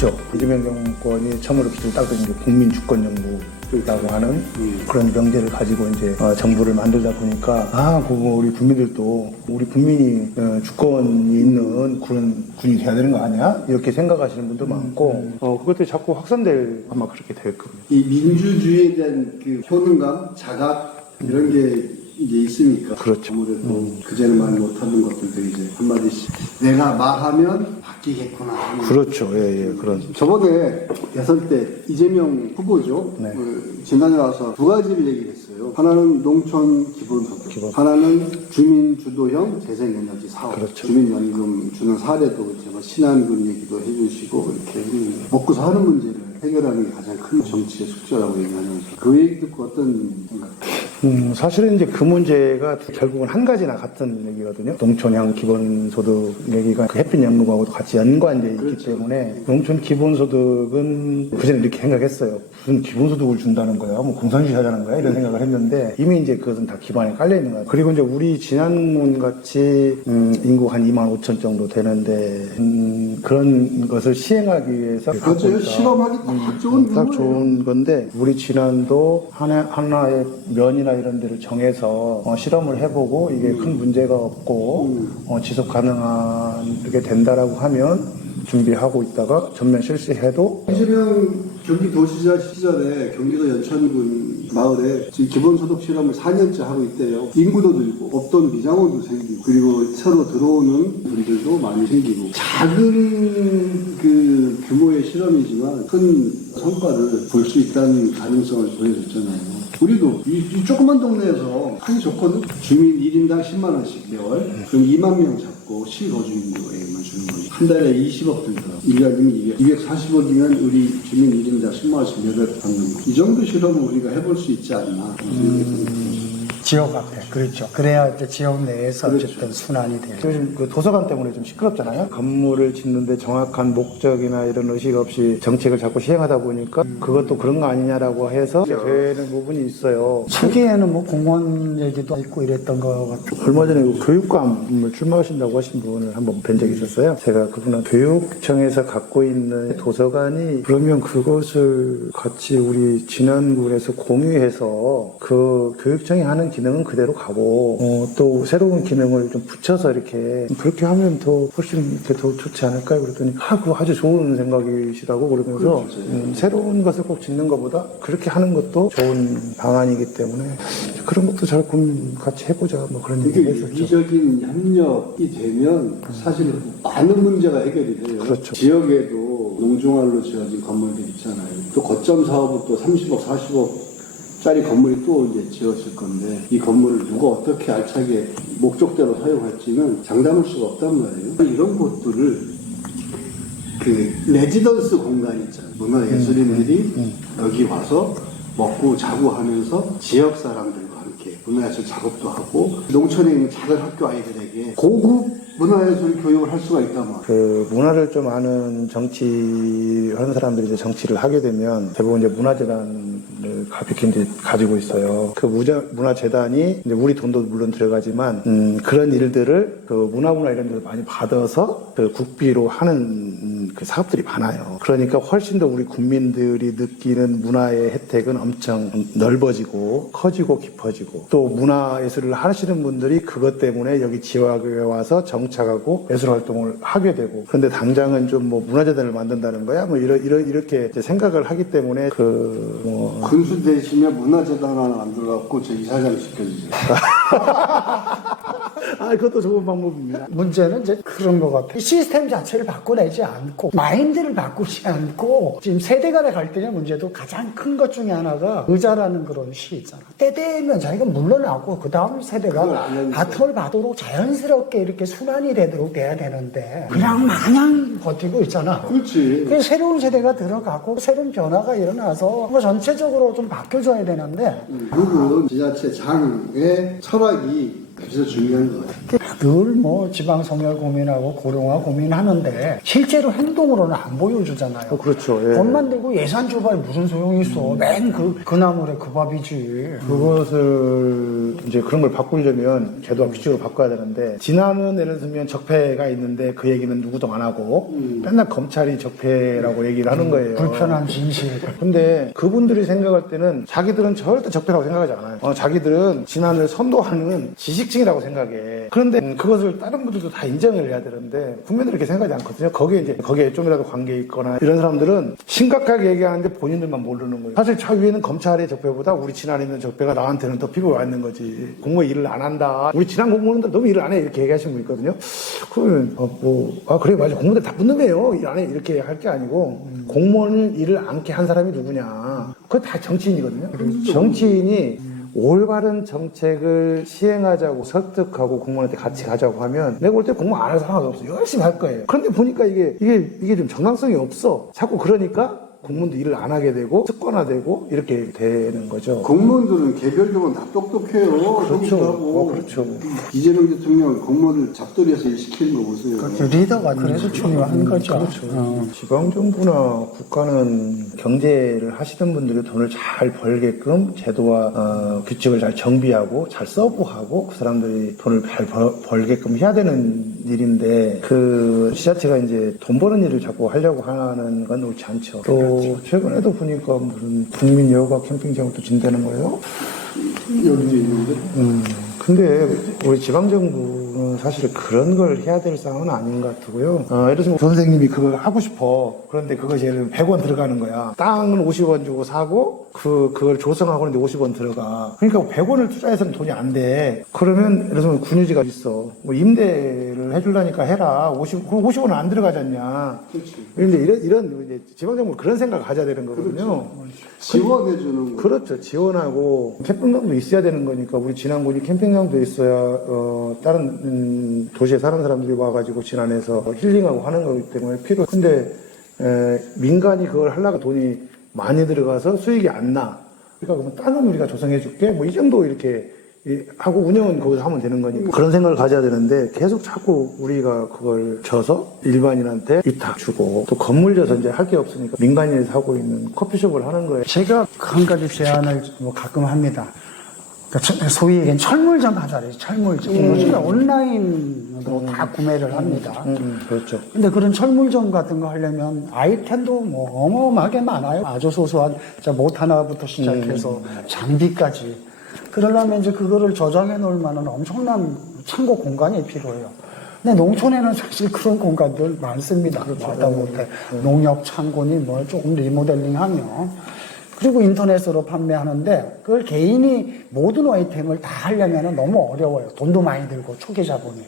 하죠. 이재명 정권이 처음으로 기준을 딱 이제 국민주권정부라고 하는 그런 명제를 가지고 이제 정부를 만들다 보니까 그거 우리 국민들도 우리 국민이 주권이 있는 그런 군이 돼야 되는 거 아니야? 이렇게 생각하시는 분도 많고 그것들이 자꾸 확산될 아마 그렇게 될 겁니다. 이 민주주의에 대한 그 효능감, 자각 이런 게 이제 있으니까. 그렇죠. 아무래도 그제는 말 못하는 것들도 이제 한마디씩 내가 말하면 바뀌겠구나 하는. 그렇죠. 예, 그런. 저번에 대선 때 이재명 후보죠. 네. 지난해 와서 두 가지를 얘기했어요. 하나는 농촌 기본소득, 하나는 주민 주도형 재생에너지 사업. 그렇죠. 주민연금 주는 사례도 제가 신안군 얘기도 해주시고 이렇게 먹고 사는 문제를 해결하는 게 가장 큰 정치의 숙제라고 얘기하면서 그 얘기 듣고 어떤 생각? 사실은 이제 그 문제가 결국은 한 가지나 같은 얘기거든요. 농촌형 기본소득 얘기가 그 햇빛연금하고도 같이 연관되어 있기 그렇죠. 때문에 농촌 기본소득은 그전에 이렇게 생각했어요. 무슨 기본소득을 준다는 거야? 뭐 공산주의 하자는 거야? 이런 생각을 했는데 이미 이제 그것은 다 기반에 깔려 있는 거야. 그리고 이제 우리 진안문 같이 인구 한 2만 5천 정도 되는데 그런 것을 시행하기 위해서 맞아요. 실험하기 딱 좋은 딱 좋은 건데 우리 진안도 하나의 면이나 이런 데를 정해서 실험을 해보고 이게 큰 문제가 없고 지속 가능하게 된다라고 하면 준비하고 있다가 전면 실시해도 이재명 경기도지사 시절에 경기도 연천군 마을에 지금 기본소득 실험을 4년째 하고 있대요. 인구도 늘고 없던 미장원도 생기고 그리고 새로 들어오는 분들도 많이 생기고 작은 그 규모의 실험이지만 큰 성과를 볼 수 있다는 가능성을 보여줬잖아요. 우리도 이 조그만 동네에서 하기 좋거든. 주민 1인당 10만 원씩 매월. 그럼 2만 명 잡고 실거주인구에만 주는 거지. 한 달에 20억 들더라. 1년이면 240억이면 우리 주민 1인당 10만 원씩 매달 받는 거. 이 정도 실험을 우리가 해볼 수 있지 않나. 지역 앞에 그렇죠. 그래야 이제 지역 내에서 그렇죠. 어쨌든 순환이 돼요. 요즘 그 도서관 때문에 좀 시끄럽잖아요. 건물을 짓는데 정확한 목적이나 이런 의식 없이 정책을 자꾸 시행하다 보니까 그것도 그런 거 아니냐라고 해서 되는 부분이 있어요. 초기에는 뭐 공무원 얘기도 있고 이랬던 것 같아요. 얼마 전에 그 교육감을 출마하신다고 하신 분을 한번 뵌 적이 있었어요. 제가 그분은 교육청에서 갖고 있는 도서관이 그러면 그것을 같이 우리 진안군에서 공유해서 그 교육청이 하는 기능은 그대로 가고 또 새로운 기능을 좀 붙여서 이렇게 그렇게 하면 더 훨씬 이렇게 더 좋지 않을까요? 그랬더니 그거 아주 좋은 생각이시라고 그러면서 새로운 것을 꼭 짓는 것보다 그렇게 하는 것도 좋은 방안이기 때문에 그런 것도 잘 고민 같이 해보자 뭐 그런 이게 얘기를 했었죠. 유기적인 협력이 되면 사실 많은 문제가 해결이 돼요. 그렇죠. 지역에도 농종할로 지어진 건물들 있잖아요. 또 거점 사업은 또 30억, 40억 짜리 건물이 또 이제 지어질 건데 이 건물을 누가 어떻게 알차게 목적대로 사용할지는 장담할 수가 없단 말이에요. 이런 것들을 그 레지던스 공간 있잖아요. 문화예술인들이 여기 와서 먹고 자고 하면서 지역 사람들과 함께 문화예술 작업도 하고 농촌에 있는 작은 학교 아이들에게 고급 문화예술 교육을 할 수가 있다면 그 문화를 좀 아는 정치 하는 사람들이 이제 정치를 하게 되면 대부분 이제 문화재단을 가볍게 이제 가지고 있어요. 그 문화재단이 이제 우리 돈도 물론 들어가지만 그런 일들을 그 문화 이런 데를 많이 받아서 그 국비로 하는 그 사업들이 많아요. 그러니까 훨씬 더 우리 국민들이 느끼는 문화의 혜택은 엄청 넓어지고 커지고 깊어지고 또 문화예술을 하시는 분들이 그것 때문에 여기 지역에 와서 정착하고 예술 활동을 하게 되고 그런데 당장은 좀 뭐 문화재단을 만든다는 거야 뭐 이렇게 이제 생각을 하기 때문에 군수 되시면 문화재단 하나 만들어갖고 저 이사장 시켜주세요. 그것도 좋은 방법입니다. 문제는 이제 그런 것 같아요. 이 시스템 자체를 바꿔내지 않고 마인드를 바꾸지 않고 지금 세대 간의 갈등의 문제도 가장 큰 것 중에 하나가 의자라는 그런 시 있잖아. 때 되면 자기가 물러나고 그 다음 세대가 바통을 받도록 자연스럽게 이렇게 순환이 되도록 돼야 되는데 그냥 마냥 버티고 있잖아. 그렇지. 그래서 새로운 세대가 들어가고 새로운 변화가 일어나서 뭐 전체적으로 좀 바뀌어줘야 되는데 미국은 지자체 장의 철학이 그래서 중요한 것 같아요. 늘 뭐 지방섬유 고민하고 고령화 고민하는데 실제로 행동으로는 안 보여주잖아요. 그렇죠. 예. 돈 만들고 예산 줘봐야 무슨 소용이 있어. 맨 그 나물에 그 밥이지. 그것을 이제 그런 걸 바꾸려면 제도와 규칙으로 바꿔야 되는데 지난은 예를 들면 적폐가 있는데 그 얘기는 누구도 안 하고 맨날 검찰이 적폐라고 얘기를 하는 거예요. 불편한 진실. 근데 그분들이 생각할 때는 자기들은 절대 적폐라고 생각하지 않아요. 자기들은 지난을 선도하는 지식층이라고 생각해. 그런데 그것을 다른 분들도 다 인정을 해야 되는데 국민들은 이렇게 생각하지 않거든요. 거기에 좀이라도 관계 있거나 이런 사람들은 심각하게 얘기하는데 본인들만 모르는 거예요. 사실 저 위에는 검찰의 적폐보다 우리 지난에 있는 적폐가 나한테는 더 피부가 와 있는 거지. 공무원 일을 안 한다. 우리 지난 공무원들 너무 일을 안 해. 이렇게 얘기하시는 분 있거든요. 그러면 그래 맞아. 공무원들 나쁜 놈이에요. 일 안 해. 이렇게 할 게 아니고 공무원 일을 않게 한 사람이 누구냐. 그거 다 정치인이거든요. 정치인이 올바른 정책을 시행하자고 설득하고 공무원한테 같이 가자고 하면 내가 볼 때 공무원 안 할 사람 없어. 열심히 할 거예요. 그런데 보니까 이게 좀 정당성이 없어. 자꾸 그러니까 공무원도 일을 안 하게 되고 습관화되고 이렇게 되는 거죠. 공무원들은 개별적으로 다 똑똑해요. 그렇죠. 그렇죠. 이재명 대통령 공무원을 잡돌이해서 일 시키는 거 보세요. 그렇죠. 리더가 그래서 중요한 거죠. 그렇죠. 지방정부나 국가는 경제를 하시는 분들이 돈을 잘 벌게끔 제도와 규칙을 잘 정비하고 잘 서브하고 그 사람들이 돈을 잘 벌게끔 해야 되는 일인데 그 지자체가 이제 돈 버는 일을 자꾸 하려고 하는 건 옳지 않죠. 또 최근에도 보니까 무슨 국민 여가 캠핑장도 진다는 거예요. 여기도 있는데. 근데 우리 지방정부는 사실 그런 걸 해야 될 상황은 아닌 것 같고요. 예를 들면 선생님이 그걸 하고 싶어. 그런데 그것이 예를 들면 100원 들어가는 거야. 땅은 50원 주고 사고 그걸 조성하고 있는데 50원 들어가. 그러니까 100원을 투자해서는 돈이 안 돼. 그러면 예를 들면 군유지가 있어. 뭐 임대를 해주려니까 해라. 50원은 안 들어가지 않냐. 그렇지. 그런데 이런 이제 지방정부 그런 생각을 가져야 되는 거거든요. 지원해주는 거. 그렇죠. 지원하고 캠핑장도 있어야 되는 거니까 우리 진안군이 캠핑장도 있어야 다른 도시에 사는 사람들이 와가지고 진안에서 힐링하고 하는 거기 때문에 필요. 근데 민간이 그걸 하려고 돈이 많이 들어가서 수익이 안 나. 그러니까 그러면 딴 우리가 조성해줄게. 뭐 이 정도 이렇게 하고 운영은 거기서 하면 되는 거니까 그런 생각을 가져야 되는데 계속 자꾸 우리가 그걸 져서 일반인한테 위탁 주고 또 건물 져서 이제 할 게 없으니까 민간인에서 하고 있는 커피숍을 하는 거예요. 제가 한 가지 제안을 뭐 가끔 합니다. 그러니까 소위 얘기한 철물점 하자래요. 철물점. 요즘에 온라인으로 다 구매를 합니다. 그렇죠. 근데 그런 철물점 같은 거 하려면 아이템도 뭐 어마어마하게 많아요. 아주 소소한 못 하나부터 시작해서 장비까지. 그러려면 이제 그거를 저장해 놓을 만한 엄청난 창고 공간이 필요해요. 근데 농촌에는 사실 그런 공간들 많습니다. 마다못해 농협 창고니 뭐 조금 리모델링 하면. 그리고 인터넷으로 판매하는데 그걸 개인이 모든 아이템을 다 하려면 너무 어려워요. 돈도 많이 들고 초기 자본이.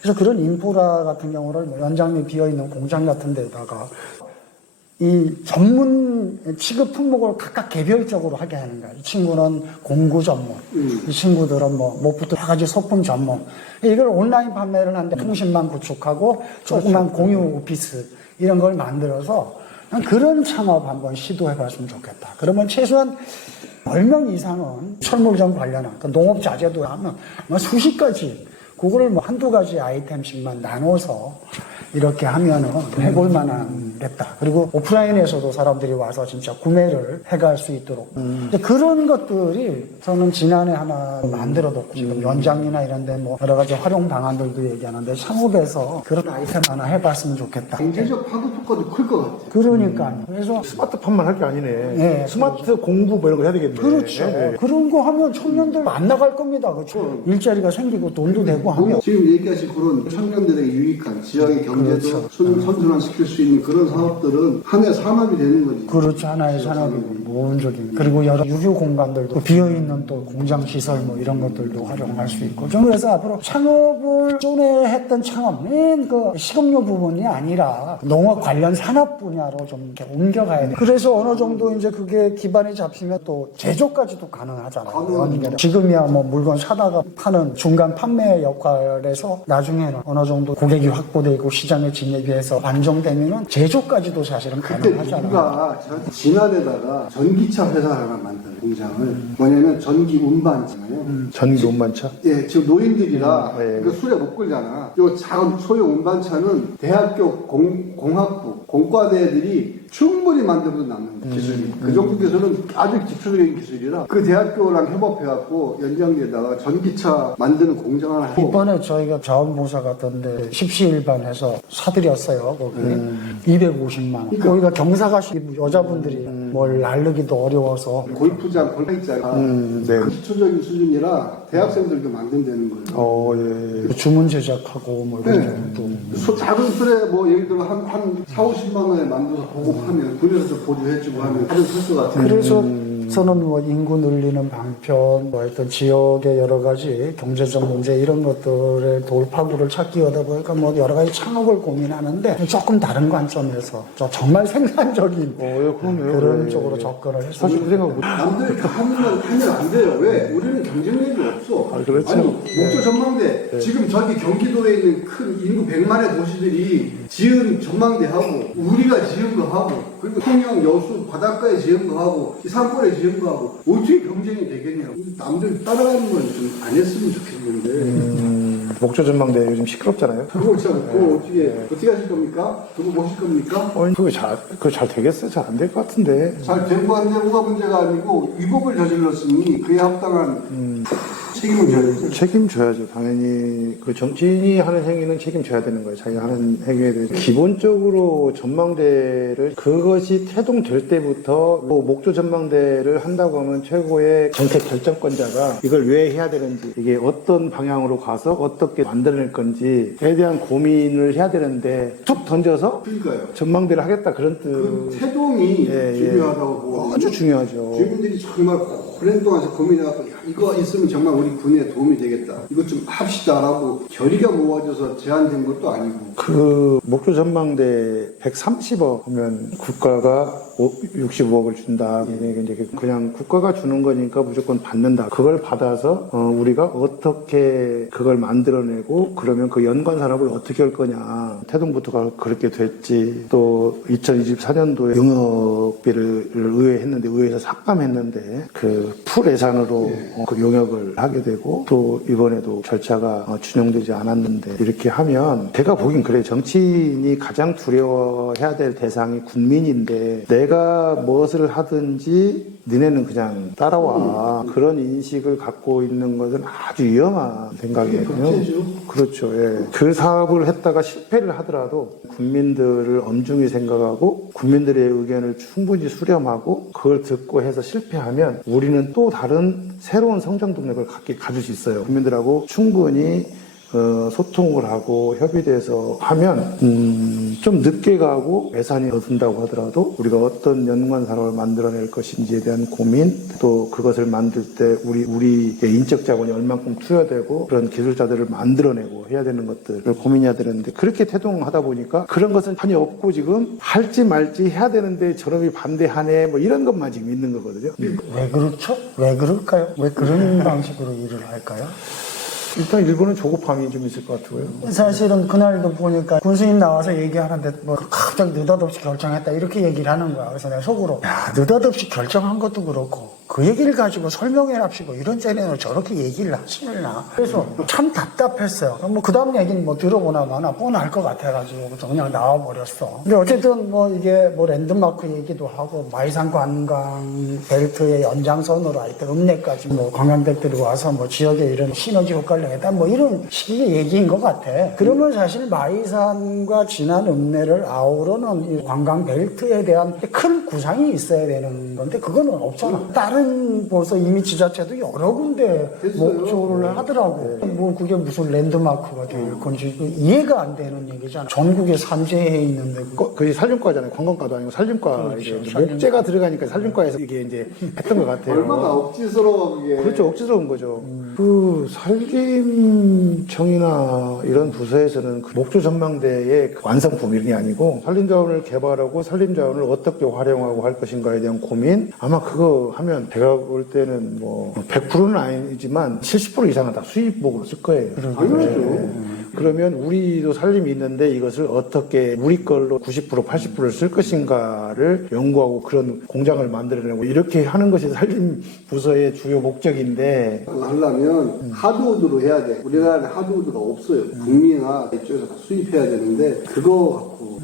그래서 그런 인프라 같은 경우를 뭐 연장이 비어있는 공장 같은 데다가 이 전문 취급 품목을 각각 개별적으로 하게 하는 거야. 이 친구는 공구 전문, 이 친구들은 뭐 목부터 여러 가지 소품 전문. 이걸 온라인 판매를 하는데 통신망 구축하고 조그만 공유 오피스 이런 걸 만들어서 그런 창업 한번 시도해봤으면 좋겠다. 그러면 최소한 10명 이상은 철물점 관련한 농업 자재도 하면 수십 가지, 그거를 뭐 한두 가지 아이템씩만 나눠서 이렇게 하면은 해볼 만하겠다. 그리고 오프라인에서도 사람들이 와서 진짜 구매를 해갈 수 있도록. 근데 그런 것들이 저는 지난해 하나 만들어뒀고 지금 연장이나 이런 데 뭐 여러 가지 활용 방안들도 얘기하는데 창업에서 그런 아이템 하나 해봤으면 좋겠다. 경제적 파급 효과도 클 것 같아요. 그러니까요. 그래서 스마트폰만 할 게 아니네. 네, 스마트 공부 뭐 이런 거 해야 되겠네. 그렇죠. 네. 그런 거 하면 청년들 안 나갈 겁니다. 그렇죠. 일자리가 생기고 돈도 되고 하면. 지금 얘기하신 그런 청년들에게 유익한 지역의 경제도 선순환시킬 수 있는 그런 사업들은 하나의 산업이 되는 거지. 그렇죠. 하나의 산업이고, 모험적인. 그리고 여러 유휴 공간들도 비어있는 또 공장 시설 뭐 이런 것들도 활용할 수 있고. 좀 그래서 앞으로 창업을 전에 했던 창업, 맨 그 식업료 부분이 아니라 농업 관련 산업 분야로 좀 이렇게 옮겨가야 돼. 그래서 어느 정도 이제 그게 기반이 잡히면 또 제조까지도 가능하잖아요. 지금이야 뭐 물건 사다가 파는 중간 판매 역할에서 나중에는 어느 정도 고객이 확보되고 시장의 진입에 비해서 안정되면은 제조까지도 사실은 그때 가능하잖아요. 누가 진안에다가 전기차 회사 하나 만드네. 공장을. 뭐냐면 전기 운반잖아요. 전기 운반차? 예, 지금 노인들이라 예. 이거 수레 못 끌잖아. 이 작은 소형 운반차는 대학교 공학부, 공과대들이 충분히 만들어도 남는 기술이. 그 정도 기술은 아주 기초적인 기술이라 그 대학교랑 협업해갖고 연장에다가 전기차 만드는 공장 하나 하고. 이번에 저희가 자원봉사 갔던데 십시일반해서 사드렸어요. 거기 250만 원. 거기가 경사가시 여자분들이 뭘 날르기도 어려워서 골프장, 골프장가 네. 그 기초적인 수준이라 대학생들도 만든다는 거예요. 예. 주문 제작하고 뭐 이런 정도. 작은 수레 뭐 예를 들어 한 4, 50만 원에 만들어서 보급하면 군에서 보조해주고 하면 하루 쓸 것 같아요. 그래서 저는 뭐 인구 늘리는 방편, 뭐 어떤 지역의 여러 가지 경제적 문제 이런 것들의 돌파구를 찾기 하다 보니까 뭐 여러 가지 창업을 고민하는데 조금 다른 관점에서 정말 생산적인 그럼요. 그런 예. 쪽으로 접근을 했어요. 사실 그 생각 못. 남들이 다 하면 안 돼요. 왜? 우리는 경쟁력이 없어. 그렇죠. 아니, 목조 전망대. 지금 저기 경기도에 있는 큰 인구 100만의 도시들이 지은 전망대하고, 우리가 지은 거 하고, 그리고 통영, 여수, 바닷가에 지은 거 하고, 이 산골에 지은 거 하고, 어떻게 경쟁이 되겠냐고. 남들 따라가는 건 좀 안 했으면 좋겠는데. 목조 전망대 요즘 시끄럽잖아요. 그거 참, 그거 어떻게 하실 겁니까? 그거 보실 겁니까? 그거 잘 되겠어요? 잘 안 될 것 같은데. 잘 되고 안 되고가 문제가 아니고, 위법을 저질렀으니 그에 합당한 책임을 져야죠. 책임져야죠. 당연히 그 정치인이 하는 행위는 책임져야 되는 거예요. 자기가 하는 행위에 대해서. 기본적으로 전망대를 그것이 태동될 때부터 뭐 목조 전망대를 한다고 하면 최고의 정책 결정권자가 이걸 왜 해야 되는지, 이게 어떤 방향으로 가서 어떻게 만들어낼 건지에 대한 고민을 해야 되는데 툭 던져서 그러니까요. 전망대를 하겠다 그런 뜻. 그 태동이 예, 중요하다고 보고 아주 중요하죠. 주민들이 정말 오랜 동안 고민해갖고 야, 이거 있으면 정말 우리 군에 도움이 되겠다. 이거 좀 합시다라고 결의가 모아져서 제안된 것도 아니고. 그 목조 전망대 130억 하면 국가가 65억을 준다. 이제 그냥 국가가 주는 거니까 무조건 받는다. 그걸 받아서 우리가 어떻게 그걸 만들어내고 그러면 그 연관 산업을 어떻게 할 거냐. 태동부터가 그렇게 됐지. 또 2024년도에 영업비를 의회에 했는데 의회에서 삭감했는데 그 풀 예산으로 그 용역을 하게 되고 또 이번에도 절차가 준용되지 않았는데 이렇게 하면 제가 보긴 그래요. 정치인이 가장 두려워해야 될 대상이 국민인데 내가 무엇을 하든지 니네는 그냥 따라와. 그런 인식을 갖고 있는 것은 아주 위험한 생각이에요. 독재죠. 그렇죠. 예. 그 사업을 했다가 실패를 하더라도 국민들을 엄중히 생각하고 국민들의 의견을 충분히 수렴하고 그걸 듣고 해서 실패하면 우리는 또 다른 새로운 성장 동력을 가질 수 있어요. 국민들하고 충분히 소통을 하고 협의돼서 하면 좀 늦게 가고 예산이 더 든다고 하더라도 우리가 어떤 연관 산업을 만들어낼 것인지에 대한 고민, 또 그것을 만들 때 우리의 인적 자본이 얼만큼 투여되고 그런 기술자들을 만들어내고 해야 되는 것들을 고민해야 되는데 그렇게 태동하다 보니까 그런 것은 전혀 없고 지금 할지 말지 해야 되는데 저놈이 반대하네 뭐 이런 것만 지금 있는 거거든요. 왜 그렇죠? 왜 그럴까요? 왜 그런 방식으로 일을 할까요? 일단 일본은 조급함이 좀 있을 것 같고요. 사실은 그날도 보니까 군수님 나와서 얘기하는데 뭐 갑자기 느닷없이 결정했다 이렇게 얘기를 하는 거야. 그래서 내가 속으로 야 느닷없이 결정한 것도 그렇고 그 얘기를 가지고 설명해랍시고 이런 자리에는 저렇게 얘기를 하시나. 그래서 참 답답했어요. 뭐 그 다음 얘기는 뭐 들어보나 마나 뻔할 것 같아가지고 그냥 나와버렸어. 근데 어쨌든 뭐 이게 뭐 랜드마크 얘기도 하고 마이산 관광 벨트의 연장선으로 하여튼 읍내까지 뭐 관광객들이 와서 뭐 지역에 이런 시너지 효과를 내다 뭐 이런 식의 얘기인 것 같아. 그러면 사실 마이산과 진안 읍내를 아우르는 이 관광 벨트에 대한 큰 구상이 있어야 되는 건데 그거는 없잖아. 다른 벌써 이미 지자체도 여러 군데 목조를 하더라고. 뭐 그게 무슨 랜드마크가 될 건지 이해가 안 되는 얘기잖아. 전국에 산재해 있는데 그게 산림과잖아요. 관광과도 아니고 산림과. 그렇죠. 이제 목재가 들어가니까 산림과에서 이게 이제 했던 것 같아요. 얼마나 억지스러워 그게. 그렇죠. 억지스러운 거죠. 그 산림청이나 이런 부서에서는 그 목조 전망대의 그 완성품 이런 게 아니고 산림자원을 개발하고 산림자원을 어떻게 활용하고 할 것인가에 대한 고민 아마 그거 하면 제가 볼 때는 뭐 100%는 아니지만 70% 이상은 다 수입목으로 쓸 거예요. 당연하죠. 그러면 우리도 살림이 있는데 이것을 어떻게 우리 걸로 90% 80%를 쓸 것인가를 연구하고 그런 공장을 만들어내고 이렇게 하는 것이 살림 부서의 주요 목적인데 그거 하려면 하드우드로 해야 돼. 우리나라에 하드우드가 없어요. 북미나 이쪽에서 다 수입해야 되는데 그거 갖고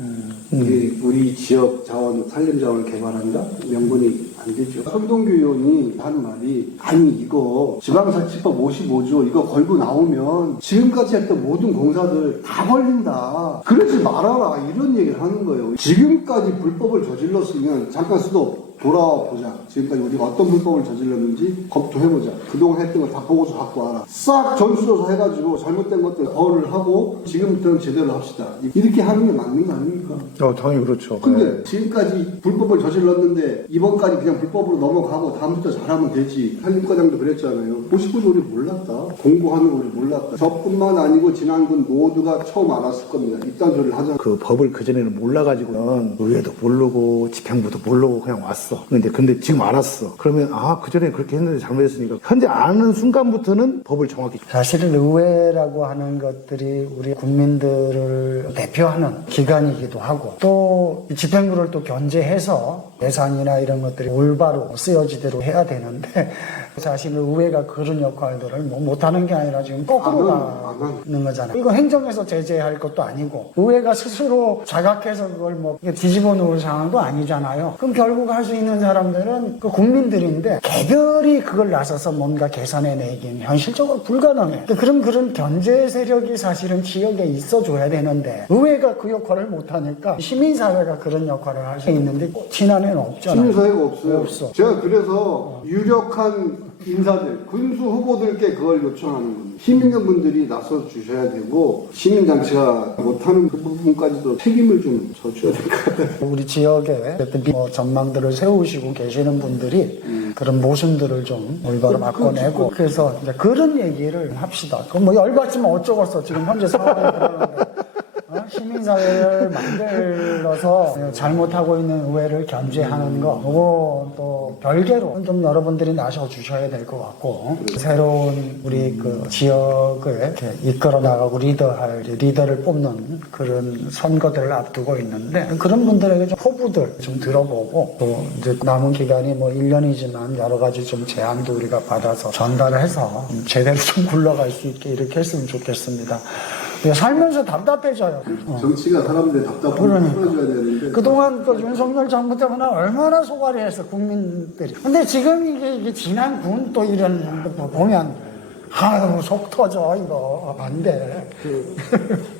우리 지역 자원, 살림 자원을 개발한다? 명분이 안 되죠. 손동규 의원이 하는 말이 아니 이거 지방자치법 55조 이거 걸고 나오면 지금까지 했던 모든 공사들 다 걸린다. 그러지 말아라 이런 얘기를 하는 거예요. 지금까지 불법을 저질렀으면 잠깐 수도 돌아보자. 지금까지 우리가 어떤 불법을 저질렀는지 검토해보자. 그동안 했던 거 다 보고서 갖고 와라. 싹 전수조사 해가지고 잘못된 것들 거울을 하고 지금부터는 제대로 합시다. 이렇게 하는 게 맞는 거 아닙니까? 당연히 그렇죠. 근데 지금까지 불법을 저질렀는데 이번까지 그냥 불법으로 넘어가고 다음부터 잘하면 되지. 한림과장도 그랬잖아요. 59조 우리 몰랐다. 공부하는 거 우리 몰랐다. 저뿐만 아니고 지난군 모두가 처음 알았을 겁니다. 이딴 소리를 하자. 그 법을 그전에는 몰라가지고는 의회도 모르고 집행부도 모르고 그냥 왔어. 근데 지금 알았어. 그러면 그전에 그렇게 했는데 잘못했으니까 현재 아는 순간부터는 법을 정확히 사실은 의회라고 하는 것들이 우리 국민들을 대표하는 기관이기도 하고 또 집행부를 또 견제해서 예산이나 이런 것들이 올바로 쓰여지대로 해야 되는데 사실 의회가 그런 역할들을 못하는 게 아니라 지금 거꾸로 가는 거잖아요. 이거 행정에서 제재할 것도 아니고 의회가 스스로 자각해서 그걸 뒤집어 놓을 상황도 아니잖아요. 그럼 결국 할 수 있는 사람들은 그 국민들인데 개별이 그걸 나서서 뭔가 개선해내긴 현실적으로 불가능해. 그런 견제 세력이 사실은 지역에 있어줘야 되는데 의회가 그 역할을 못하니까 시민사회가 그런 역할을 할 수 있는데 지난해는 없잖아요. 시민사회가 없어요. 없어. 제가 그래서 유력한 인사들, 군수 후보들께 그걸 요청하는 겁니다. 시민분들이 나서 주셔야 되고 시민장치가 못하는 그 부분까지도 책임을 좀 져줘야 될 것 같아요. 우리 지역에 어떤 전망들을 세우시고 계시는 분들이 그런 모순들을 좀 올바로 바꿔내고 그래서 이제 그런 얘기를 합시다. 그럼 열받지면 어쩌겠어. 지금 현재 상황이 그러는데 시민사회를 만들어서 잘못하고 있는 의회를 견제하는 거 그거 또 별개로 좀 여러분들이 나서 주셔야 될 것 같고 새로운 우리 그 지역을 이렇게 이끌어 나가고 리더를 뽑는 그런 선거들을 앞두고 있는데 그런 분들에게 좀 포부들 좀 들어보고 또 이제 남은 기간이 1년이지만 여러 가지 좀 제안도 우리가 받아서 전달을 해서 제대로 좀 굴러갈 수 있게 이렇게 했으면 좋겠습니다. 살면서 답답해져요. 정치가 사람들의 답답함을 풀어줘야 되는데 그동안 또 윤석열 정부 때문에 얼마나 소갈이 했어 국민들이. 근데 지금 이게 지난 군 또 이런 거 보면 속 터져 이거 안 돼.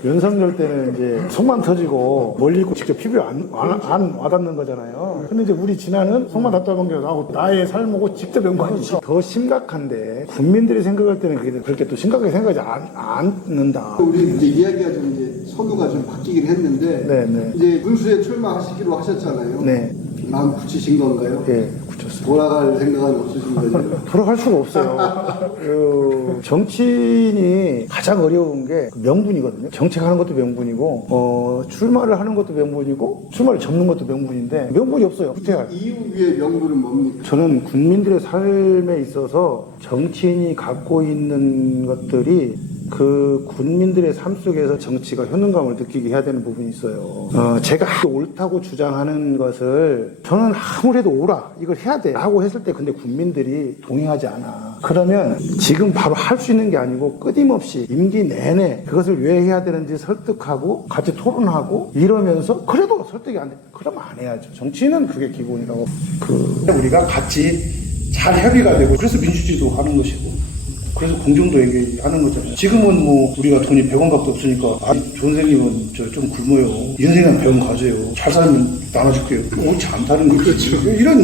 윤석열 때는 이제 속만 터지고 멀리 있고 직접 피부에 안 와닿는 거잖아요. 근데 이제 우리 진화는 속만 답답한 게 나고 나의 삶하고 직접 연관이지. 더 심각한데 국민들이 생각할 때는 그렇게 또 심각하게 생각하지 않는다. 우리 이제 이야기가 좀 이제 선호가 좀 바뀌긴 했는데 네. 이제 군수에 출마하시기로 하셨잖아요. 네. 마음 굳히신 건가요? 예, 굳혔어요. 돌아갈 생각은 없으신 거죠? 돌아갈 수가 없어요. 정치인이 가장 어려운 게 명분이거든요. 정책하는 것도 명분이고, 출마를 하는 것도 명분이고, 출마를 접는 것도 명분인데, 명분이 없어요. 후퇴할. 이유 위에 명분은 뭡니까? 저는 국민들의 삶에 있어서 정치인이 갖고 있는 것들이 그 국민들의 삶 속에서 정치가 효능감을 느끼게 해야 되는 부분이 있어요. 제가 옳다고 주장하는 것을 저는 아무래도 옳아 이걸 해야 돼 라고 했을 때 근데 국민들이 동의하지 않아. 그러면 지금 바로 할 수 있는 게 아니고 끊임없이 임기 내내 그것을 왜 해야 되는지 설득하고 같이 토론하고 이러면서 그래도 설득이 안 돼. 그러면 안 해야죠. 정치는 그게 기본이라고. 우리가 같이 잘 협의가 되고 그래서 민주주의도 하는 것이고 그래서 공정도 얘기하는 거잖아요. 지금은 우리가 돈이 100원 값도 없으니까 선생님은 좀 굶어요. 인생은 100원 가져요. 잘 살면 나눠줄게요. 옳지 않다는 거죠. 그렇죠. 이런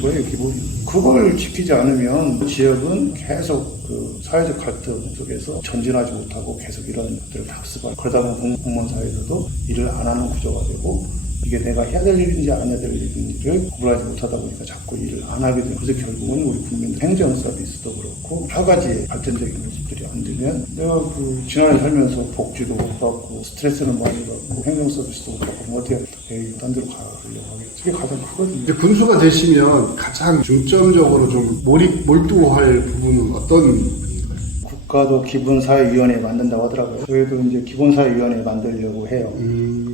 거예요 기본이. 그걸 지키지 않으면 지역은 계속 그 사회적 갈등 속에서 전진하지 못하고 계속 이런 것들을 답습하고 그러다 보면 공무원 사회에서도 일을 안 하는 구조가 되고 이게 내가 해야 될 일인지 안 해야 될 일인지를 구분하지 못하다 보니까 자꾸 일을 안 하게 되고 그래서 결국은 우리 국민들 행정 서비스도 그렇고 여러 가지 발전적인 모습들이 안 되면 내가 지난해 살면서 복지도 못 받고 스트레스는 많이 받고 행정 서비스도 못 받고 어떻게 딴 데로 가려고 하겠지. 그게 가장 크거든요. 이제 군수가 되시면 가장 중점적으로 좀 몰두할 부분은 어떤? 국가도 기본사회위원회 만든다고 하더라고요. 저희도 이제 기본사회위원회 만들려고 해요.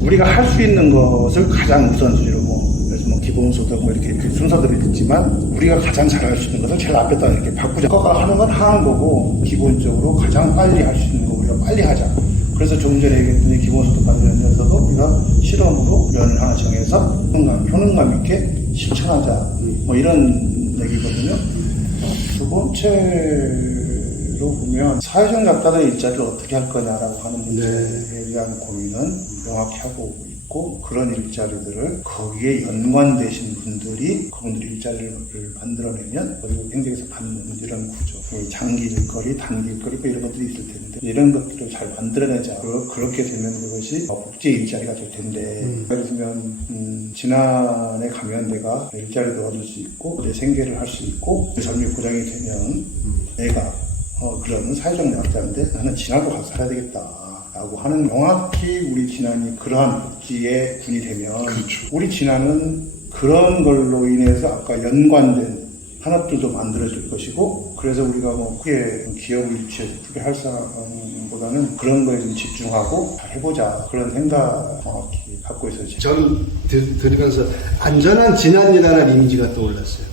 우리가 할 수 있는 것을 가장 우선순위로 그래서 뭐 기본소득 뭐 이렇게 순서들이 있지만 우리가 가장 잘할 수 있는 것을 제일 앞에다 이렇게 바꾸자. 국가가 하는 건 하는 거고 기본적으로 가장 빨리 할 수 있는 거 우리가 빨리 하자. 그래서 조금 전에 얘기했더니 기본소득 관련해서도 우리가 실험으로 면을 하나 정해서 효능감 있게 실천하자. 뭐 이런 얘기거든요. 두 번째로 보면 사회적 약자들의 일자리를 어떻게 할 거냐라고 하는 문제에 대한 고민은 명확히 하고 있고 그런 일자리들을 거기에 연관되신 분들이 그분들이 일자리를 만들어내면 그리고 행정에서 받는 이런 구조 장기 일거리, 단기 일거리 뭐 이런 것들이 있을 텐데 이런 것들을 잘 만들어내자. 그렇게 되면 그것이 복지 일자리가 될 텐데 예를 들면 지난해 가면 내가 일자리도 얻을 수 있고 내 생계를 할 수 있고 삶이 보장이 되면 내가 그런 사회적 약자인데 나는 진화도 가서 살아야 되겠다. 라고 하는 명확히 우리 진안이 그러한 복지의 군이 되면 우리 진안은 그런 걸로 인해서 아까 연관된 산업들도 만들어질 것이고 그래서 우리가 뭐 크게 기업을 유치해서 크게 할 사람보다는 그런 거에 좀 집중하고 잘 해보자 그런 생각 정확히 갖고 있어요. 저는 들으면서 안전한 진안이라는 이미지가 떠올랐어요.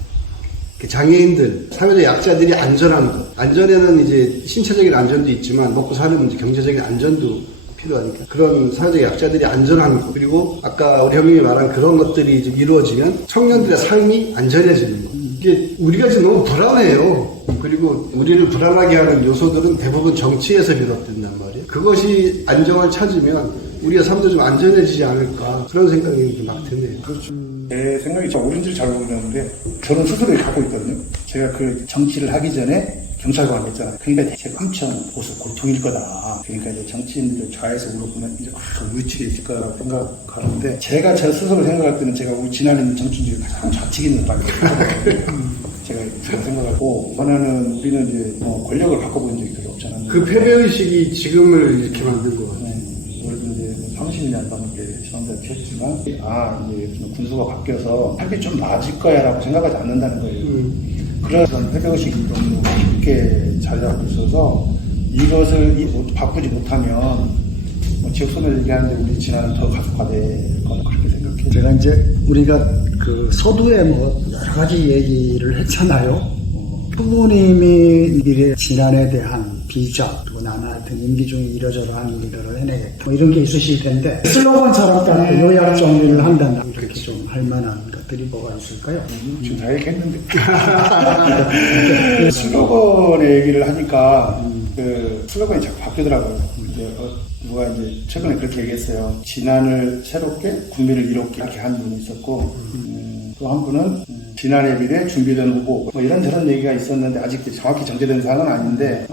장애인들, 사회적 약자들이 안전한 것. 안전에는 이제 신체적인 안전도 있지만 먹고 사는 문제, 경제적인 안전도 필요하니까. 그런 사회적 약자들이 안전한 것. 그리고 아까 우리 형님이 말한 그런 것들이 좀 이루어지면 청년들의 삶이 안전해지는 것. 이게 우리가 지금 너무 불안해요. 그리고 우리를 불안하게 하는 요소들은 대부분 정치에서 비롯된단 말이에요. 그것이 안정을 찾으면 우리의 삶도 좀 안전해지지 않을까. 그런 생각이 막 드네요. 그렇죠. 제 생각이 참 옳은지를 잘 모르겠는데 저는 스스로 갖고 있거든요. 제가 그 정치를 하기 전에 경찰관을 했잖아요. 그러니까 제가 엄청 고통일 거다. 그러니까 이제 정치인들 좌에서 물어보면 이제 우측에 있을 거라고 생각하는데 제가 제 스스로 생각할 때는 제가 우리 지난해 있는 정치인 중에 가장 좌측에 있는 사람이에요. 제가 생각하고 하나는 우리는 이제 뭐 권력을 바꿔본 적이 별로 없잖아요. 그 패배의식이 지금을 이렇게 만든 것 같아요. 그래서 이제 30년 넘게 시험대를 피했지만 이제 군수가 바뀌어서 삶이 좀 나아질 거야라고 생각하지 않는다는 거예요. 그래서 패배의식이 너무 깊게 자리하고 있어서 이것을 바꾸지 못하면 뭐 지역소멸 얘기하는데 우리 진화는 더 가속화될 거는 그렇게 생각해요. 제가 이제 우리가 그 서두에 뭐 여러 가지 얘기를 했잖아요. 부모님이 미래 진안에 대한 비전, 그리고 나는 하여튼 임기 중에 이러저러한 일들을 해내겠다. 뭐 이런 게 있으실 텐데, 슬로건처럼 딱 요약 정리를 한다면 이렇게 좀 할 만한 것들이 뭐가 있을까요? 지금 다 얘기했는데. 슬로건의 얘기를 하니까, 그 슬로건이 자꾸 바뀌더라고요. 이제 누가 이제 최근에 그렇게 얘기했어요. 진안을 새롭게, 국민을 이롭게 이렇게 한 분이 있었고, 또 한 분은 지난해 비례 준비된 후보 뭐 이런저런 얘기가 있었는데 아직 정확히 정제된 사항은 아닌데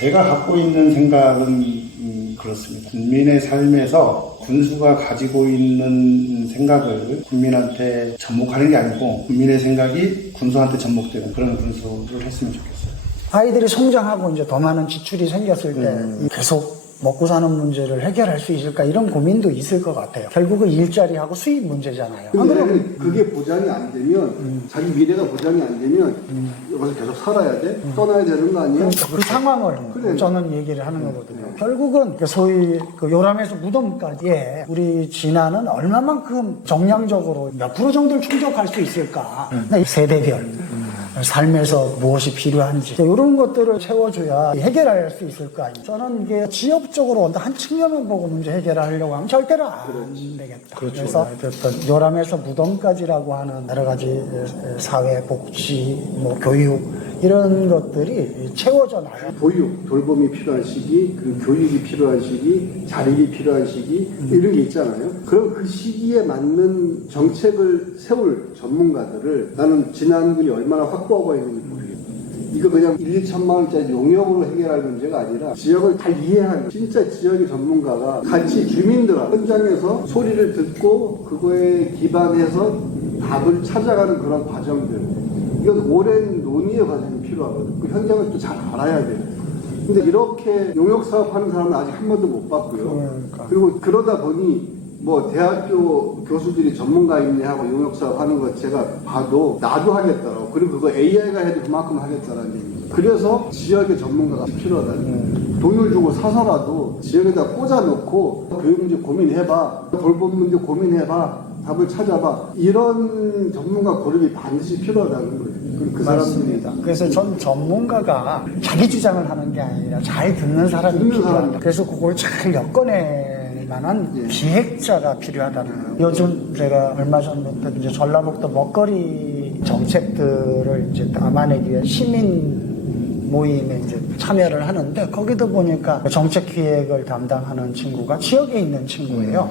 제가 갖고 있는 생각은 그렇습니다. 국민의 삶에서 군수가 가지고 있는 생각을 국민한테 접목하는 게 아니고 국민의 생각이 군수한테 접목되는 그런 군수를 했으면 좋겠어요. 아이들이 성장하고 이제 더 많은 지출이 생겼을 때 계속 먹고 사는 문제를 해결할 수 있을까 이런 고민도 있을 것 같아요. 결국은 일자리하고 수입 문제잖아요. 근데 그게 보장이 안 되면 자기 미래가 보장이 안 되면 여기서 계속 살아야 돼? 떠나야 되는 거 아니야? 그러니까 그 상황을 저는 얘기를 하는 거거든요. 결국은 소위 그 요람에서 무덤까지 우리 진화는 얼마만큼 정량적으로 몇 프로 정도를 충족할 수 있을까? 세대별 삶에서 무엇이 필요한지 이런 것들을 채워줘야 해결할 수 있을까? 저는 이게 지역적으로 한 측면만 보고 문제 해결하려고 하면 절대로 안 되겠다. 그렇죠. 그래서 어떤 요람에서 무덤까지라고 하는 여러 가지 사회, 복지, 뭐 교육 이런 것들이 채워져 나가요. 보육, 돌봄이 필요한 시기, 그리고 교육이 필요한 시기, 자립이 필요한 시기 이런 게 있잖아요. 그럼 그 시기에 맞는 정책을 세울 전문가들을 나는 진안군이 얼마나 확보하고 있는지 모르겠어요. 이거 그냥 1, 2천만 원짜리 용역으로 해결할 문제가 아니라 지역을 다 이해하는 진짜 지역의 전문가가 같이 주민들과 현장에서 소리를 듣고 그거에 기반해서 답을 찾아가는 그런 과정들. 이건 오랜 논의의 과정이 필요하거든요. 그 현장을 또 잘 알아야 돼요. 근데 이렇게 용역사업 하는 사람은 아직 한 번도 못 봤고요. 그리고 그러다 보니 뭐 대학교 교수들이 전문가 있네 하고 용역사업 하는 것 제가 봐도 나도 하겠더라고. 그리고 그거 AI가 해도 그만큼 하겠다라는 얘기입니다. 그래서 지역의 전문가가 필요하다는 돈을 주고 사서라도 지역에다 꽂아놓고 교육 문제 고민해봐, 돌봄 문제 고민해봐, 답을 찾아봐, 이런 전문가 고르기 반드시 필요하다는 거예요. 그 사람들이. 그래서 전 전문가가 자기 주장을 하는 게 아니라 잘 듣는 사람이 듣는 필요하다. 사람. 그래서 그걸 잘 엮어낼 만한 기획자가 필요하다는 거예요. 요즘 제가 얼마 전부터 이제 전라북도 먹거리 정책들을 이제 담아내기 위해 시민 모임에 이제 참여를 하는데, 거기도 보니까 정책 기획을 담당하는 친구가 지역에 있는 친구예요.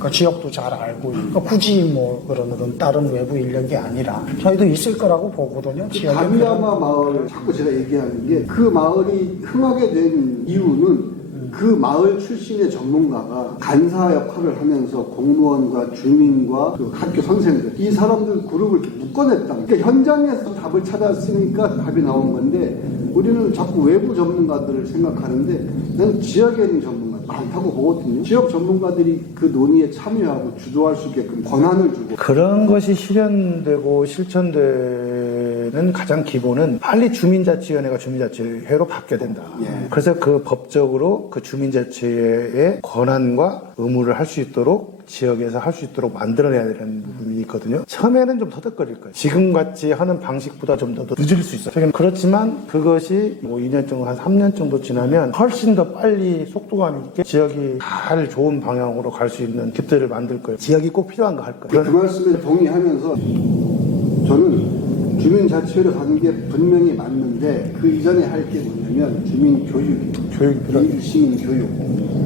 그 지역도 잘 알고, 그러니까 굳이 뭐 그런 다른 외부 인력이 아니라 저희도 있을 거라고 보거든요. 지역에. 감야마 마을 자꾸 제가 얘기하는 게, 그 마을이 흥하게 된 이유는 그 마을 출신의 전문가가 간사 역할을 하면서 공무원과 주민과 그 학교 선생들, 이 사람들 그룹을 이렇게 묶어냈다. 그러니까 현장에서 답을 찾았으니까 답이 나온 건데, 우리는 자꾸 외부 전문가들을 생각하는데, 나는 지역에 있는 전문가 많다고 보거든요. 지역 전문가들이 그 논의에 참여하고 주도할 수 있게끔 권한을 주고. 그런 것이 실현되고 실천되는 가장 기본은 빨리 주민자치위원회가 주민자치회로 바뀌어야 된다. 예. 그래서 그 법적으로 그 주민자치회의 권한과 의무를 할 수 있도록 지역에서 할 수 있도록 만들어내야 되는 부분이 있거든요. 처음에는 좀 터득거릴 거예요. 지금같이 하는 방식보다 좀 더 늦을 수 있어요. 그렇지만 그것이 뭐 2년 정도, 한 3년 정도 지나면 훨씬 더 빨리 속도감 있게 지역이 잘 좋은 방향으로 갈 수 있는 깃들을 만들 거예요. 지역이 꼭 필요한 거 할 거예요. 그 말씀에 동의하면서 저는 주민자치회로 가는 게 분명히 맞는데, 그 이전에 할 게 뭐냐면 주민교육이에요. 교육이 필요해요. 시민교육.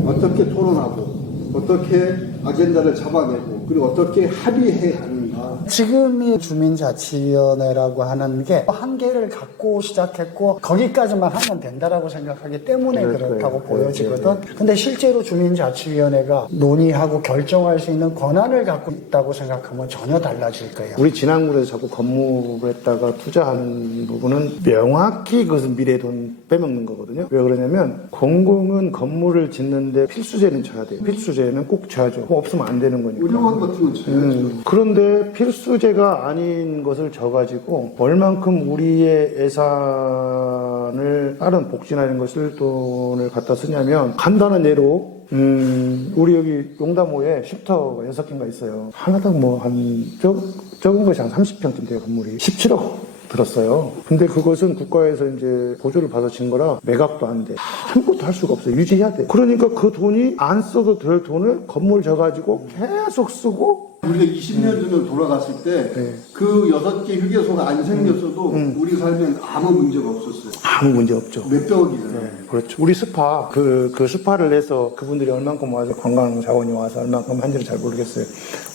어떻게 토론하고, 어떻게 아젠다를 잡아내고, 그리고 어떻게 합의해야 하는가. 지금이 주민자치위원회라고 하는 게 한계를 갖고 시작했고, 거기까지만 하면 된다라고 생각하기 때문에 그렇다고 보여지거든. 근데 실제로 주민자치위원회가 논의하고 결정할 수 있는 권한을 갖고 있다고 생각하면 전혀 달라질 거예요. 우리 진안군에서 자꾸 건물에다가 투자하는 부분은 명확히 그것은 미래 돈 빼먹는 거거든요. 왜 그러냐면 공공은 건물을 짓는데 필수제는 쳐야 돼요. 필수제는 꼭 쳐야죠. 그거 없으면 안 되는 거니까. 의료원 같은 건 쳐야죠. 그런데 필수제가 아닌 것을 져가지고 얼만큼 우리의 예산을 다른 복지나 이런 것을 돈을 갖다 쓰냐면, 간단한 예로 우리 여기 용담호에 쉼터가 6개인가 있어요. 하나당 뭐 적은 것이 한 30평쯤 돼요. 건물이 17억 들었어요. 근데 그것은 국가에서 이제 보조를 받아 진 거라 매각도 안 돼. 아무것도 할 수가 없어요. 유지해야 돼. 그러니까 그 돈이 안 써도 될 돈을 건물 져가지고 계속 쓰고, 우리가 20년 전으로 돌아갔을 때, 그 6개 휴게소가 안 생겼어도 우리 살면 아무 문제가 없었어요. 아무 문제 없죠. 몇백억이잖아요. 그렇죠. 우리 스파, 그 스파를 내서 그분들이 얼만큼 와서 관광 자원이 와서 얼만큼 한지를 잘 모르겠어요.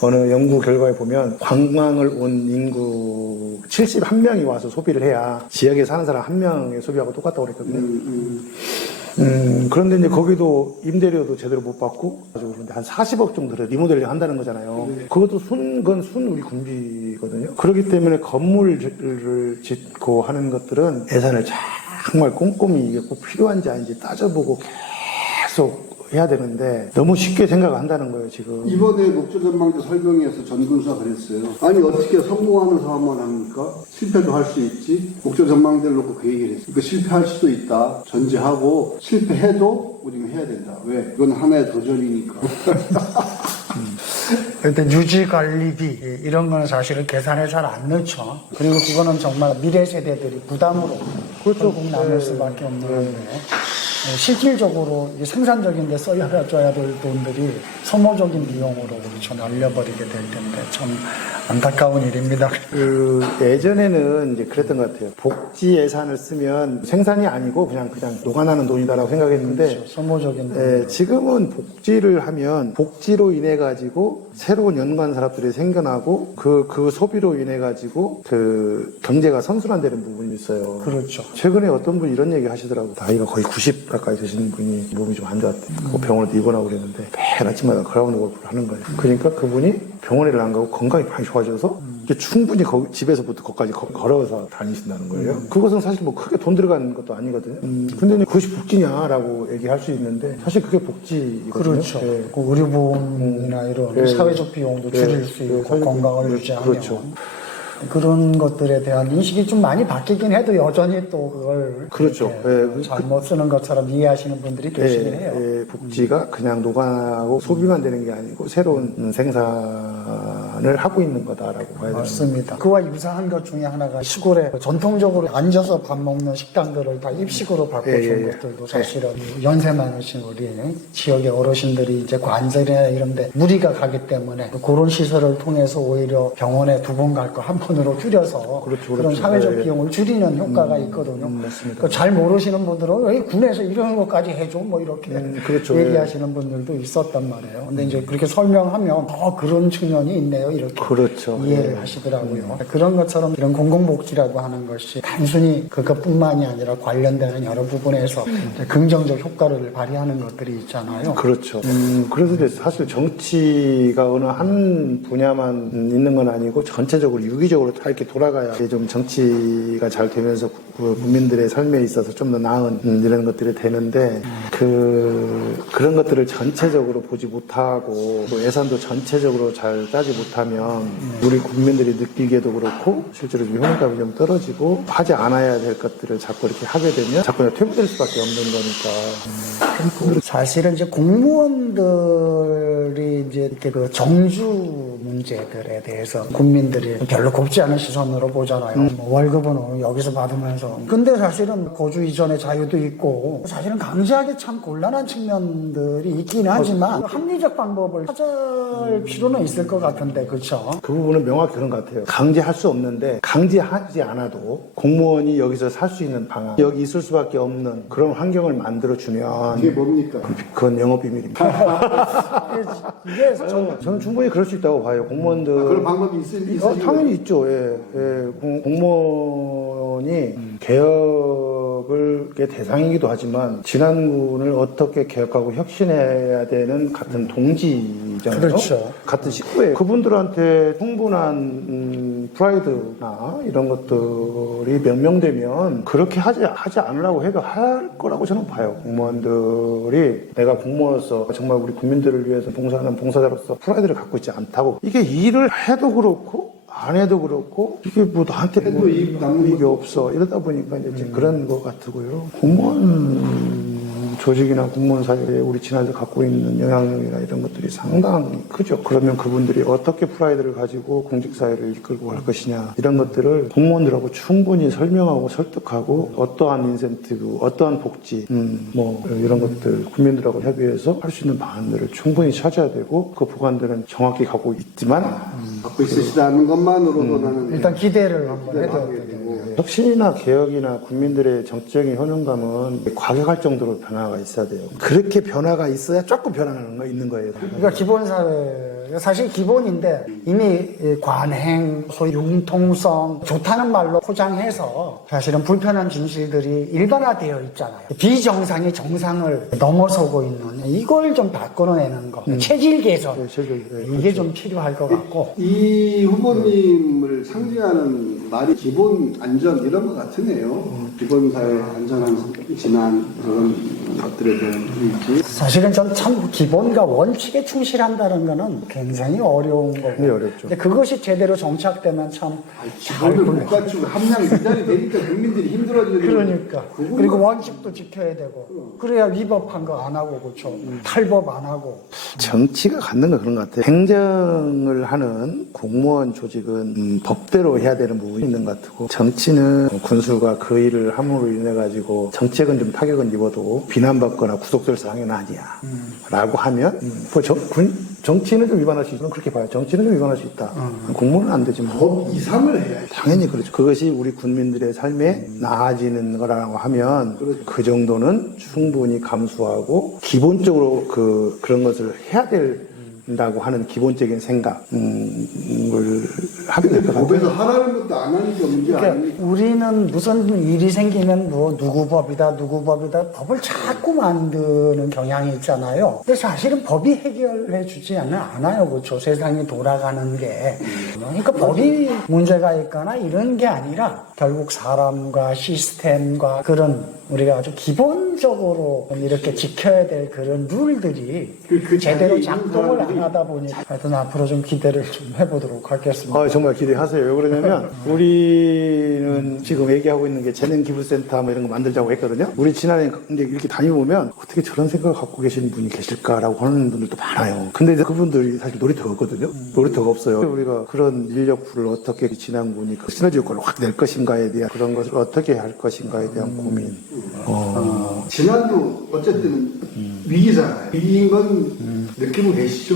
어느 연구 결과에 보면 관광을 온 인구 71명이 와서 소비를 해야 지역에 사는 사람 1명의 소비하고 똑같다고 그랬거든요. 그런데 이제 거기도 임대료도 제대로 못 받고, 그런데 한 40억 정도를 리모델링 한다는 거잖아요. 그것도 그건 우리 군비거든요. 그렇기 때문에 건물을 짓고 하는 것들은 예산을 정말 꼼꼼히 이게 꼭 필요한지 아닌지 따져보고 계속 해야 되는데, 너무 쉽게 생각한다는 거예요, 지금. 이번에 목조전망대 설명회에서 전군수가 그랬어요. 아니, 어떻게 성공하는 사업만 합니까? 실패도 할 수 있지. 목조전망대를 놓고 그 얘기를 했어요. 그 실패할 수도 있다 전제하고, 실패해도 우리는 해야 된다. 왜? 이건 하나의 도전이니까. 일단 유지관리비 이런 거는 사실은 계산에 잘 안 넣죠. 그리고 그거는 정말 미래 세대들이 부담으로 결국 남을 수밖에 없는 건데, 실질적으로 생산적인 데 써야 될 돈들이 소모적인 비용으로 그렇죠 날려버리게 될 텐데, 참 안타까운 일입니다. 예전에는 이제 그랬던 것 같아요. 복지 예산을 쓰면 생산이 아니고 그냥 녹아나는 돈이다라고 생각했는데, 그렇죠. 소모적인 돈. 지금은 복지를 하면 복지로 인해 가지고 새로운 연관 산업들이 생겨나고, 그 소비로 인해 가지고 그 경제가 선순환되는 부분이 있어요. 그렇죠. 최근에 어떤 분이 이런 얘기 하시더라고. 나이가 거의 90 가까이 되시는 분이 몸이 좀 안 좋았대. 병원에도 입원하고 그랬는데 매일 아침마다 그라운드 골프를 하는 거예요. 그러니까 그분이 병원에를 안 가고 건강이 많이 좋아져서 이게 충분히 집에서부터 거기까지 걸어서 다니신다는 거예요. 그것은 사실 뭐 크게 돈 들어가는 것도 아니거든요. 근데 그것이 복지냐라고 얘기할 수 있는데, 사실 그게 복지거든요. 그렇죠. 예. 그 의료보험이나 이런 사회적 비용도 줄일 수 있고 건강을 유지하면. 그렇죠. 그런 것들에 대한 인식이 좀 많이 바뀌긴 해도 여전히 또 그걸 그렇죠. 이렇게 잘못 쓰는 것처럼 이해하시는 분들이 계시긴 해요. 복지가 그냥 노관하고 소비만 되는 게 아니고 새로운 생산을 하고 있는 거다라고 봐야 됩니다. 맞습니다. 그와 유사한 것 중에 하나가 시골에 전통적으로 앉아서 밥 먹는 식당들을 다 입식으로 바꿔준 것들도 사실은 연세 많으신 우리 지역의 어르신들이 이제 관절이나 이런 데 무리가 가기 때문에 그런 시설을 통해서 오히려 병원에 2번 갈 거 한 번으로 줄여서 그렇죠, 그런 그렇죠. 사회적 비용을 줄이는 효과가 있거든요. 맞습니다. 잘 모르시는 분들은 왜 군에서 이런 것까지 해줘 뭐 이렇게 그렇죠. 얘기하시는 분들도 있었단 말이에요. 근데 이제 그렇게 설명하면 그런 측면이 있네요. 이렇게 그렇죠. 이해를 하시더라고요. 그런 것처럼 이런 공공복지라고 하는 것이 단순히 그것뿐만이 아니라 관련되는 여러 부분에서 긍정적 효과를 발휘하는 것들이 있잖아요. 그렇죠. 그래서 이제 사실 정치가 어느 한 분야만 있는 건 아니고 전체적으로 유기적으로 다 이렇게 돌아가야 이제 좀 정치가 잘 되면서 국민들의 삶에 있어서 좀 더 나은 이런 것들이 되는데 그런 것들을 전체적으로 보지 못하고 또 예산도 전체적으로 잘 짜지 못하면 우리 국민들이 느끼기에도 그렇고 실제로 좀 효능감이 좀 떨어지고 하지 않아야 될 것들을 자꾸 이렇게 하게 되면 자꾸 퇴보될 수밖에 없는 거니까. 사실은 이제 공무원들이 이제 이렇게 그 정주 문제들에 대해서 국민들이 별로 곱지 않은 시선으로 보잖아요. 뭐 월급은 여기서 받으면서. 근데 사실은 거주 이전의 자유도 있고 사실은 강제하기 참 곤란한 측면들이 있긴 하지만 합리적 방법을 찾을 필요는 있을 것 같은데 그렇죠? 그 부분은 명확히 그런 것 같아요. 강제할 수 없는데 강제하지 않아도 공무원이 여기서 살 수 있는 방안, 여기 있을 수밖에 없는 그런 환경을 만들어주면 이게 뭡니까? 그건 영업비밀입니다. 이게 저는 충분히 그럴 수 있다고 봐요. 공무원들 그런 방법이 있으시죠? 당연히 있죠. 공무원이 개혁의 대상이기도 하지만 지난군을 어떻게 개혁하고 혁신해야 되는 같은 동지잖아요. 그렇죠. 같은 식구예요. 그분들한테 충분한 프라이드나 이런 것들이 명명되면 그렇게 하지 않으려고 해도 할 거라고 저는 봐요. 공무원들이 내가 공무원으로서 정말 우리 국민들을 위해서 봉사하는 봉사자로서 프라이드를 갖고 있지 않다고 이게 일을 해도 그렇고 안 해도 그렇고 이게 뭐 나한테 해도 이익 남는 이익이 없어 이러다 보니까 이제 그런 것 같고요. 공무원 조직이나 공무원 사회에 우리 친아들 갖고 있는 영향력이나 이런 것들이 상당히 크죠. 그러면 그분들이 어떻게 프라이드를 가지고 공직사회를 이끌고 갈 것이냐 이런 것들을 공무원들하고 충분히 설명하고 설득하고 어떠한 인센티브, 어떠한 복지 뭐 이런 것들 국민들하고 협의해서 할 수 있는 방안들을 충분히 찾아야 되고 그 보관들은 정확히 갖고 있지만 갖고 있으시다는 것만으로도 나는 일단 기대를 한번 해둬야 하게 되고 되고 혁신이나 개혁이나 국민들의 정치적인 효능감은 과격할 정도로 변화가 있어야 돼요. 그렇게 변화가 있어야 조금 변화하는 거 있는 거예요. 그러니까 기본사회 사실 기본인데 이미 관행, 소위 융통성 좋다는 말로 포장해서 사실은 불편한 진실들이 일반화되어 있잖아요. 비정상이 정상을 넘어서고 있는 이걸 좀 바꿔내는 거, 체질 개선 이게 좀 필요할 것 같고 이 후보님을 상징하는 말이 기본 안전 이런 것 같으네요. 기본 사회 안전한 진안 그런 것들에 대한 의지. 사실은 전 참 기본과 원칙에 충실한다는 거는 굉장히 어려운 거고 굉장히 어렵죠. 근데 그것이 제대로 정착되면 참 기본을 못 갖추고 함량 미달이 되니까 국민들이 힘들어지는 그러니까 그리고 원칙도 지켜야 되고 그래야 위법한 거 안 하고 그렇죠. 탈법 안 하고 정치가 갖는 건 그런 것 같아요. 행정을 하는 공무원 조직은 법대로 해야 되는 부분이 있는 것 같고 정치는 군수가 그 일을 함으로 인해 가지고 정책은 좀 타격은 입어도 비난받거나 구속될 사항은 아니야 라고 하면 뭐 정치는 좀 위반할 수 있다. 저는 그렇게 봐요. 정치는 좀 위반할 수 있다. 공무원은 안 되지 뭐. 법 이상을 해야지. 당연히 그렇죠. 그것이 우리 국민들의 삶에 나아지는 거라고 하면 그 정도는 충분히 감수하고 기본적으로 그런 것을 해야 된다고 하는 기본적인 생각을 하게 될 것 같아요. 법에서 하라는 것도 안 하는 게 문제 그러니까 아니니까. 우리는 무슨 일이 생기면 뭐 누구 법이다 법을 자꾸 만드는 경향이 있잖아요. 근데 사실은 법이 해결해 주지 않아요. 그렇죠. 세상이 돌아가는 게. 그러니까 법이 문제가 있거나 이런 게 아니라 결국 사람과 시스템과 그런 우리가 아주 기본적으로 이렇게 지켜야 될 그런 룰들이 그 제대로 자리에 작동을 있는 안 사람들이 하다 보니 하여튼 앞으로 좀 기대를 좀 해보도록 하겠습니다. 정말 기대하세요. 왜 그러냐면 우리는 지금 얘기하고 있는 게 재능 기부센터 뭐 이런 거 만들자고 했거든요. 우리 지난해 근데 이렇게 다녀보면 어떻게 저런 생각을 갖고 계신 분이 계실까라고 하는 분들도 많아요. 근데 이제 그분들이 사실 놀이터가 없거든요. 놀이터가 없어요. 우리가 그런 인력풀을 어떻게 지난군이 그 시너지 효과를 확 낼 것인가에 대한 그런 것을 어떻게 할 것인가에 대한 고민. 지난도 어쨌든 위기잖아요. 위기인 건 느끼고 계시죠?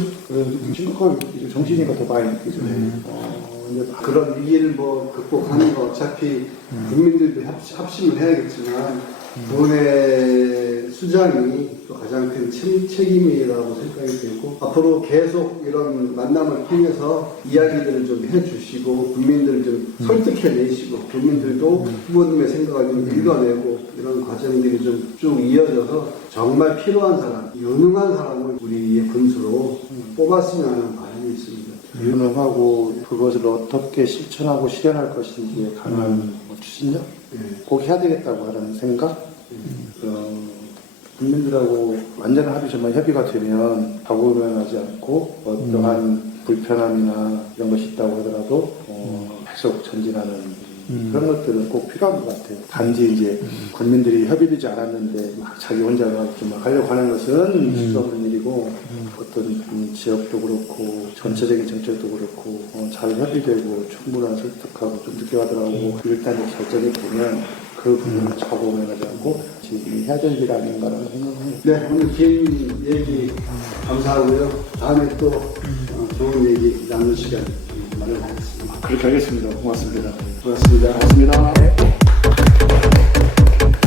심각하게 느끼죠. 정신이가 더 많이 느끼죠. 이제 그런 위기를 뭐 극복하는 거 어차피 국민들도 합심을 해야겠지만 군의 수장이 또 가장 큰 책임이라고 생각이 들고 앞으로 계속 이런 만남을 통해서 이야기들을 좀 해주시고 국민들을 좀 설득해내시고 국민들도 후보님의 생각을 좀 읽어내고 이런 과정들이 좀 쭉 이어져서 정말 필요한 사람, 유능한 사람을 우리의 군수로 뽑았으면 하는 바람이 있습니다. 유능하고 그것을 어떻게 실천하고 실현할 것인지에 강한 추진력? 꼭 해야 되겠다고 하는 생각? 국민들하고 완전한 합의점만 협의가 되면 과거면하지 않고 어떠한 불편함이나 이런 것이 있다고 하더라도 계속 전진하는 그런 것들은 꼭 필요한 것 같아요. 단지 이제 국민들이 협의되지 않았는데 막 자기 혼자 막 하려고 하는 것은 있을 수 없는 일이고 어떤 지역도 그렇고 전체적인 정책도 그렇고 잘 협의되고 충분한 설득하고 좀 늦게 가더라고 일단 결정이 되면 그 부분을 좌고우면하지 않고 지금 해야 될 일 아닌가라는 생각을 해요. 네, 오늘 긴 얘기 감사하고요. 다음에 또 좋은 얘기 나눌 시간 마련하겠습니다. 그렇게 하겠습니다. 고맙습니다. 고맙습니다. 고맙습니다.